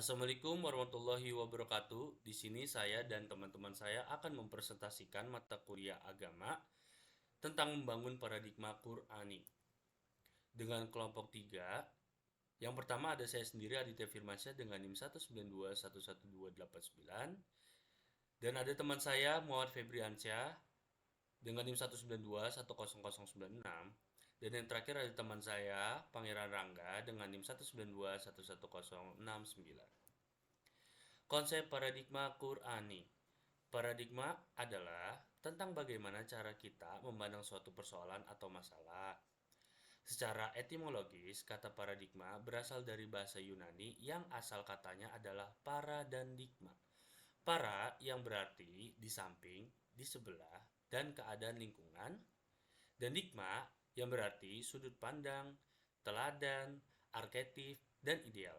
Assalamualaikum warahmatullahi wabarakatuh. Di sini saya dan teman-teman saya akan mempresentasikan mata kuliah agama tentang membangun paradigma Qur'ani dengan kelompok 3. Yang pertama ada saya sendiri Aditya Firmansyah dengan NIM 192111289 dan ada teman saya Muhammad Febriansyah dengan NIM 192100096 dan yang terakhir ada teman saya Pangeran Rangga dengan NIM 192111069. Konsep paradigma Qur'ani. Paradigma adalah tentang bagaimana cara kita memandang suatu persoalan atau masalah. Secara etimologis, kata paradigma berasal dari bahasa Yunani yang asal katanya adalah para dan digma. Para yang berarti di samping, di sebelah, dan keadaan lingkungan. Dan digma yang berarti sudut pandang, teladan, arketip, dan ideal.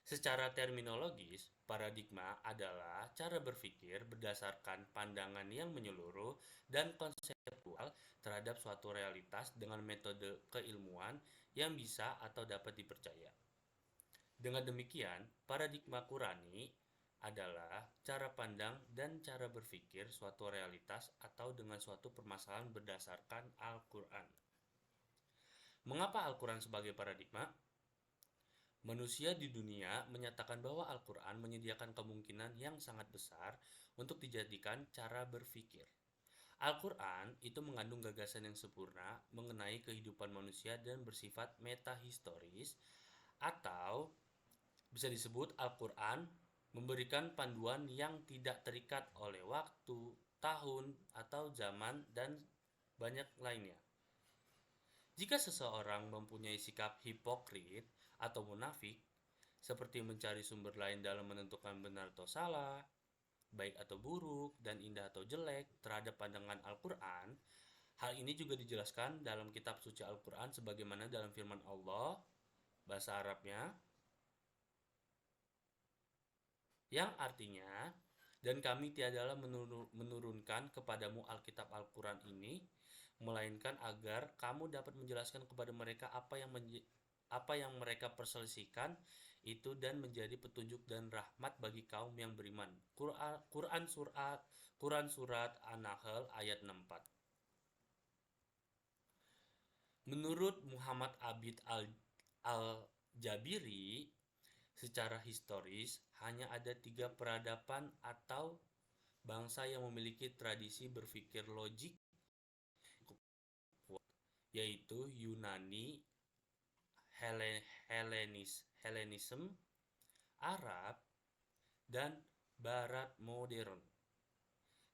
Secara terminologis, paradigma adalah cara berpikir berdasarkan pandangan yang menyeluruh dan konseptual terhadap suatu realitas dengan metode keilmuan yang bisa atau dapat dipercaya. Dengan demikian, paradigma Qur'ani adalah cara pandang dan cara berpikir suatu realitas atau dengan suatu permasalahan berdasarkan Al-Quran. Mengapa Al-Quran sebagai paradigma? Manusia di dunia menyatakan bahwa Al-Quran menyediakan kemungkinan yang sangat besar untuk dijadikan cara berpikir. Al-Quran itu mengandung gagasan yang sempurna mengenai kehidupan manusia dan bersifat metahistoris, atau bisa disebut Al-Quran memberikan panduan yang tidak terikat oleh waktu, tahun, atau zaman, dan banyak lainnya. Jika seseorang mempunyai sikap hipokrit atau munafik, seperti mencari sumber lain dalam menentukan benar atau salah, baik atau buruk, dan indah atau jelek terhadap pandangan Al-Quran, hal ini juga dijelaskan dalam kitab suci Al-Quran sebagaimana dalam firman Allah, bahasa Arabnya, yang artinya, dan kami tiadalah menurunkan kepadamu Alkitab Al-Quran ini, melainkan agar kamu dapat menjelaskan kepada mereka apa yang mereka perselisihkan itu dan menjadi petunjuk dan rahmat bagi kaum yang beriman. Quran surat An-Nahl ayat 64. Menurut Muhammad Abid Al-Jabiri, secara historis hanya ada 3 peradaban atau bangsa yang memiliki tradisi berpikir logik, yaitu Yunani, Hellenisme, Arab, dan Barat modern.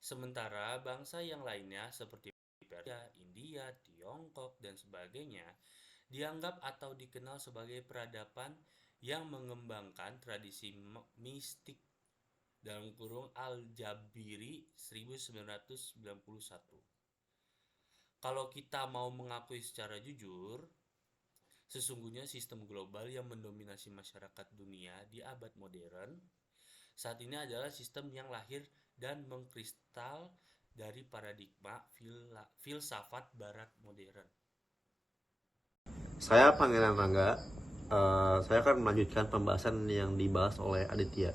Sementara bangsa yang lainnya seperti Persia, India, Tiongkok, dan sebagainya dianggap atau dikenal sebagai peradaban yang mengembangkan tradisi mistik dalam kurung Al-Jabiri 1991. Kalau kita mau mengakui secara jujur, sesungguhnya sistem global yang mendominasi masyarakat dunia di abad modern saat ini adalah sistem yang lahir dan mengkristal dari paradigma filsafat barat modern. Saya Pangeran Rangga. Saya akan melanjutkan pembahasan yang dibahas oleh Aditya.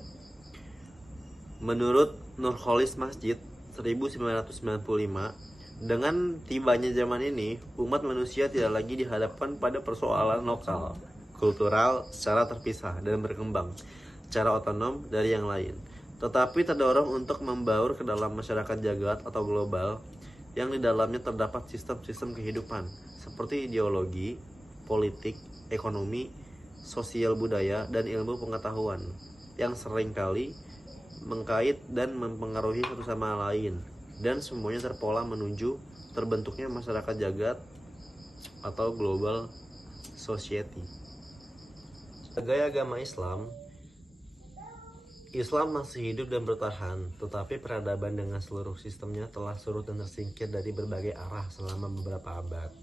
Menurut Nurholis Masjid 1995, dengan tibanya zaman ini, umat manusia tidak lagi dihadapkan pada persoalan lokal, kultural secara terpisah dan berkembang secara otonom dari yang lain, tetapi terdorong untuk membaur ke dalam masyarakat jagat atau global yang di dalamnya terdapat sistem-sistem kehidupan seperti ideologi, politik, ekonomi, sosial budaya, dan ilmu pengetahuan yang seringkali mengkait dan mempengaruhi satu sama lain, dan semuanya terpola menuju terbentuknya masyarakat jagat atau global society. Sebagai agama Islam masih hidup dan bertahan, tetapi peradaban dengan seluruh sistemnya telah surut dan tersingkir dari berbagai arah selama beberapa abad.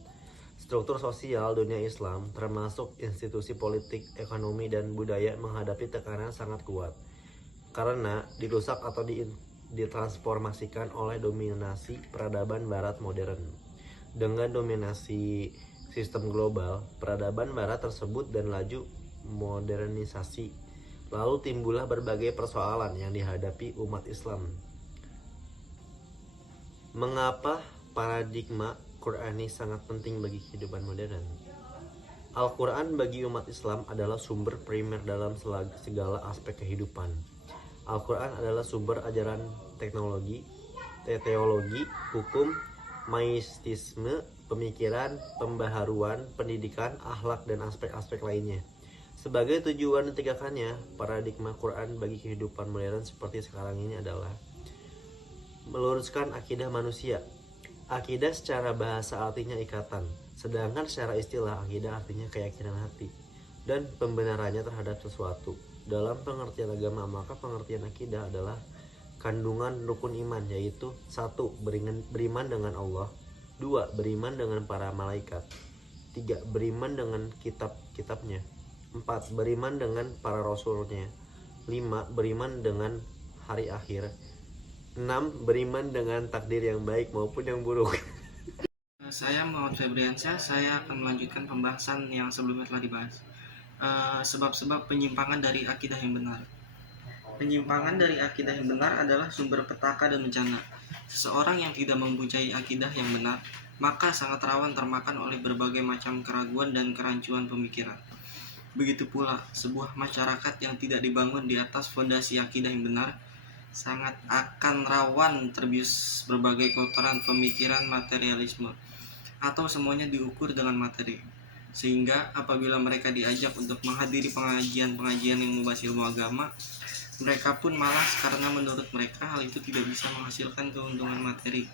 Struktur sosial dunia Islam, termasuk institusi politik, ekonomi, dan budaya menghadapi tekanan sangat kuat karena dirusak atau ditransformasikan oleh dominasi peradaban barat modern. Dengan dominasi sistem global, peradaban barat tersebut dan laju modernisasi Lalu timbullah berbagai persoalan yang dihadapi umat Islam. Mengapa paradigma Qur'ani sangat penting bagi kehidupan modern? Al-Quran bagi umat Islam adalah sumber primer dalam segala aspek kehidupan. Al-Quran adalah sumber ajaran teknologi, teologi, hukum, mistisme, pemikiran, pembaharuan, pendidikan, akhlak, dan aspek-aspek lainnya. Sebagai tujuan ditegakkannya, paradigma Quran bagi kehidupan modern seperti sekarang ini adalah meluruskan akidah manusia. Akidah secara bahasa artinya ikatan, sedangkan secara istilah akidah artinya keyakinan hati dan pembenarannya terhadap sesuatu. Dalam pengertian agama, maka pengertian akidah adalah kandungan rukun iman, yaitu 1. Beriman dengan Allah, 2. Beriman dengan para malaikat, 3. Beriman dengan kitab-kitabnya, 4. Beriman dengan para rasulnya, 5. Beriman dengan hari akhir, 6. Beriman dengan takdir yang baik maupun yang buruk. Saya Muhammad Febriansyah, saya akan melanjutkan pembahasan yang sebelumnya telah dibahas. Sebab-sebab penyimpangan dari akidah yang benar. Penyimpangan dari akidah yang benar adalah sumber petaka dan bencana. Seseorang yang tidak mempunyai akidah yang benar, maka sangat rawan termakan oleh berbagai macam keraguan dan kerancuan pemikiran. Begitu pula, sebuah masyarakat yang tidak dibangun di atas fondasi akidah yang benar sangat akan rawan terbius berbagai kotoran pemikiran materialisme, atau semuanya diukur dengan materi. Sehingga apabila mereka diajak untuk menghadiri pengajian-pengajian yang membahas ilmu agama, mereka pun malas karena menurut mereka hal itu tidak bisa menghasilkan keuntungan materi.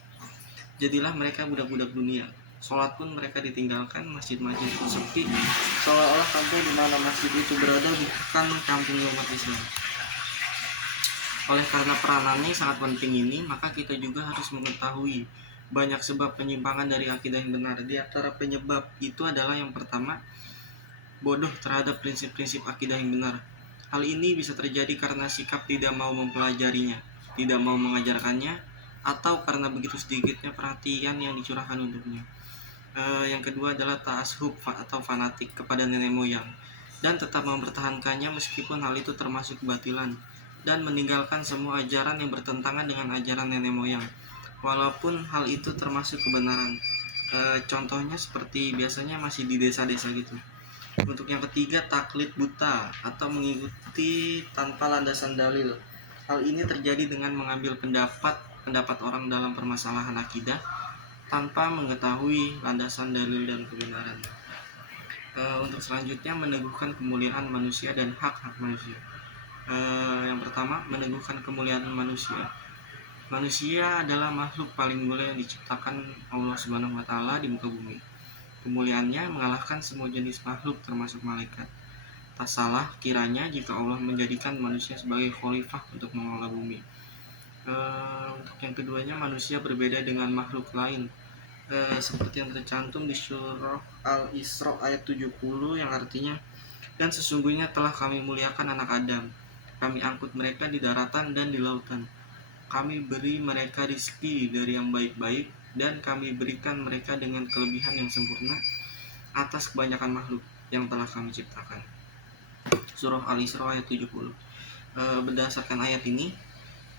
Jadilah mereka budak-budak dunia. Sholat pun mereka ditinggalkan, masjid-masjid pun sepi, seolah-olah kampung di mana masjid itu berada bukan kampung umat Islam. Oleh karena peranannya sangat penting ini, maka kita juga harus mengetahui banyak sebab penyimpangan dari akidah yang benar. Di antara penyebab itu adalah yang pertama, bodoh terhadap prinsip-prinsip akidah yang benar. Hal ini bisa terjadi karena sikap tidak mau mempelajarinya, tidak mau mengajarkannya, atau karena begitu sedikitnya perhatian yang dicurahkan untuknya. Yang kedua adalah ta'assub atau fanatik kepada nenek moyang, dan tetap mempertahankannya meskipun hal itu termasuk kebatilan, dan meninggalkan semua ajaran yang bertentangan dengan ajaran nenek moyang, walaupun hal itu termasuk kebenaran. Contohnya seperti biasanya masih di desa-desa gitu. Untuk yang ketiga, taklid buta atau mengikuti tanpa landasan dalil. Hal ini terjadi dengan mengambil pendapat orang dalam permasalahan akidah tanpa mengetahui landasan dalil dan kebenaran. Untuk selanjutnya, meneguhkan kemuliaan manusia dan hak-hak manusia. Yang pertama, meneguhkan kemuliaan manusia. Manusia adalah makhluk paling mulia yang diciptakan Allah Subhanahu wa taala di muka bumi. Kemuliaannya mengalahkan semua jenis makhluk termasuk malaikat. Tak salah kiranya jika Allah menjadikan manusia sebagai khalifah untuk mengelola bumi. Untuk yang keduanya, manusia berbeda dengan makhluk lain. Seperti yang tercantum di surah Al-Isra ayat 70 yang artinya, dan sesungguhnya telah kami muliakan anak Adam. Kami angkut mereka di daratan dan di lautan. Kami beri mereka rizki dari yang baik-baik, dan kami berikan mereka dengan kelebihan yang sempurna atas kebanyakan makhluk yang telah kami ciptakan. Surah Al-Isra ayat 70. Berdasarkan ayat ini,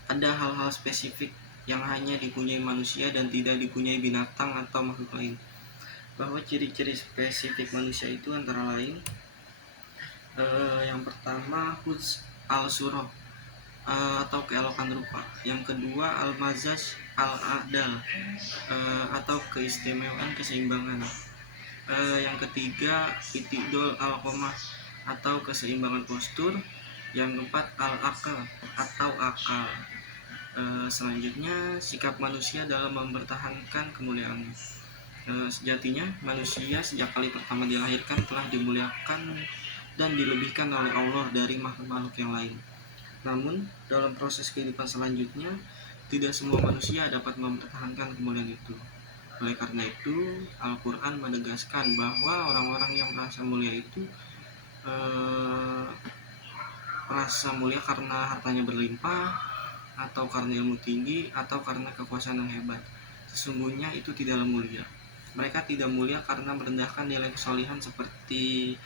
ada hal-hal spesifik yang hanya dipunyai manusia dan tidak dipunyai binatang atau makhluk lain. Bahwa ciri-ciri spesifik manusia itu antara lain, yang pertama husn al-surah atau keelokan rupa. Yang kedua al-mazaj al-adal atau keistimewaan, keseimbangan. Yang ketiga itidol al-qomah atau keseimbangan postur. Yang keempat al-akal atau akal. Selanjutnya sikap manusia dalam mempertahankan kemuliaannya. Sejatinya manusia sejak kali pertama dilahirkan telah dimuliakan dan dilebihkan oleh Allah dari makhluk-makhluk yang lain. Namun dalam proses kehidupan selanjutnya, tidak semua manusia dapat mempertahankan kemuliaan itu. Oleh karena itu, Al-Quran menegaskan bahwa orang-orang yang merasa mulia itu merasa mulia karena hartanya berlimpah, atau karena ilmu tinggi, atau karena kekuasaan yang hebat. Sesungguhnya itu tidaklah mulia. Mereka tidak mulia karena merendahkan nilai kesalihan seperti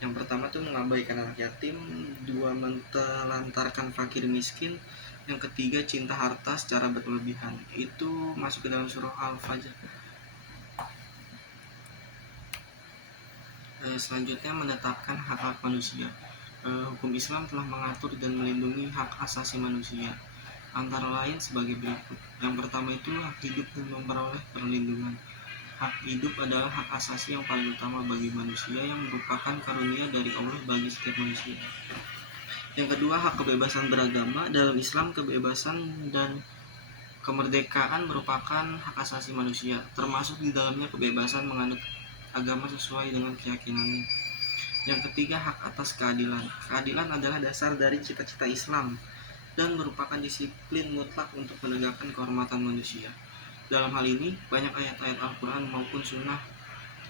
Yang pertama tuh mengabaikan anak yatim, dua mentelantarkan fakir miskin, yang ketiga cinta harta secara berlebihan. Itu masuk ke dalam surah Al-Fajr. Selanjutnya menetapkan hak-hak manusia. Hukum Islam telah mengatur dan melindungi hak asasi manusia, antara lain sebagai berikut. Yang pertama itu hak hidup dan memperoleh perlindungan. Hak hidup adalah hak asasi yang paling utama bagi manusia yang merupakan karunia dari Allah bagi setiap manusia. Yang kedua, hak kebebasan beragama. Dalam Islam, kebebasan dan kemerdekaan merupakan hak asasi manusia, termasuk di dalamnya kebebasan menganut agama sesuai dengan keyakinannya. Yang ketiga, hak atas keadilan. Keadilan adalah dasar dari cita-cita Islam dan merupakan disiplin mutlak untuk menegakkan kehormatan manusia. Dalam hal ini, banyak ayat-ayat Al-Quran maupun Sunnah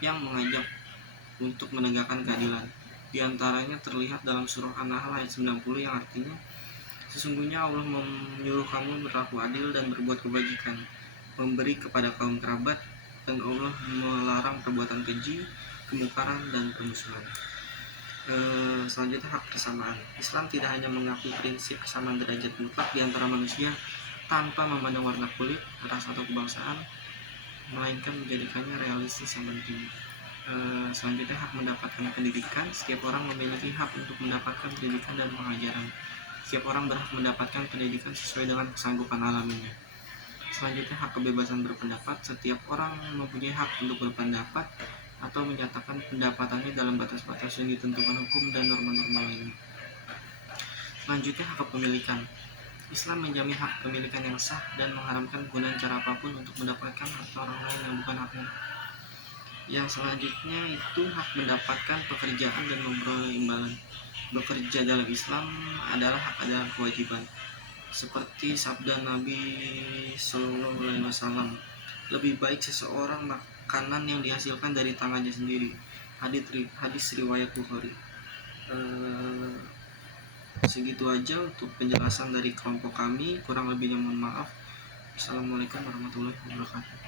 yang mengajak untuk menegakkan keadilan. Di antaranya terlihat dalam surah An-Nahl ayat 90 yang artinya, sesungguhnya Allah menyuruh kamu berlaku adil dan berbuat kebajikan, memberi kepada kaum kerabat, dan Allah melarang perbuatan keji, kemungkaran, dan permusuhan. Selanjutnya hak kesamaan. Islam tidak hanya mengakui prinsip kesamaan derajat mutlak di antara manusia tanpa memandang warna kulit, ras, atau kebangsaan, melainkan menjadikannya realistis yang penting. Selanjutnya hak mendapatkan pendidikan. Setiap orang memiliki hak untuk mendapatkan pendidikan dan pengajaran. Setiap orang berhak mendapatkan pendidikan sesuai dengan kesanggupan alaminya. Selanjutnya hak kebebasan berpendapat. Setiap orang mempunyai hak untuk berpendapat atau menyatakan pendapatannya dalam batas-batas yang ditentukan hukum dan norma-norma lainnya. Selanjutnya hak kepemilikan. Islam menjamin hak kepemilikan yang sah dan mengharamkan penggunaan cara apapun untuk mendapatkan hak orang lain yang bukan haknya. Yang selanjutnya itu hak mendapatkan pekerjaan dan memperoleh imbalan. Bekerja dalam Islam adalah hak adalah kewajiban. Seperti sabda Nabi Shallallahu Alaihi Wasallam, lebih baik seseorang makanan yang dihasilkan dari tangannya sendiri. Hadis riwayat Bukhari. Segitu aja untuk penjelasan dari kelompok kami. Kurang lebihnya mohon maaf. Assalamualaikum warahmatullahi wabarakatuh.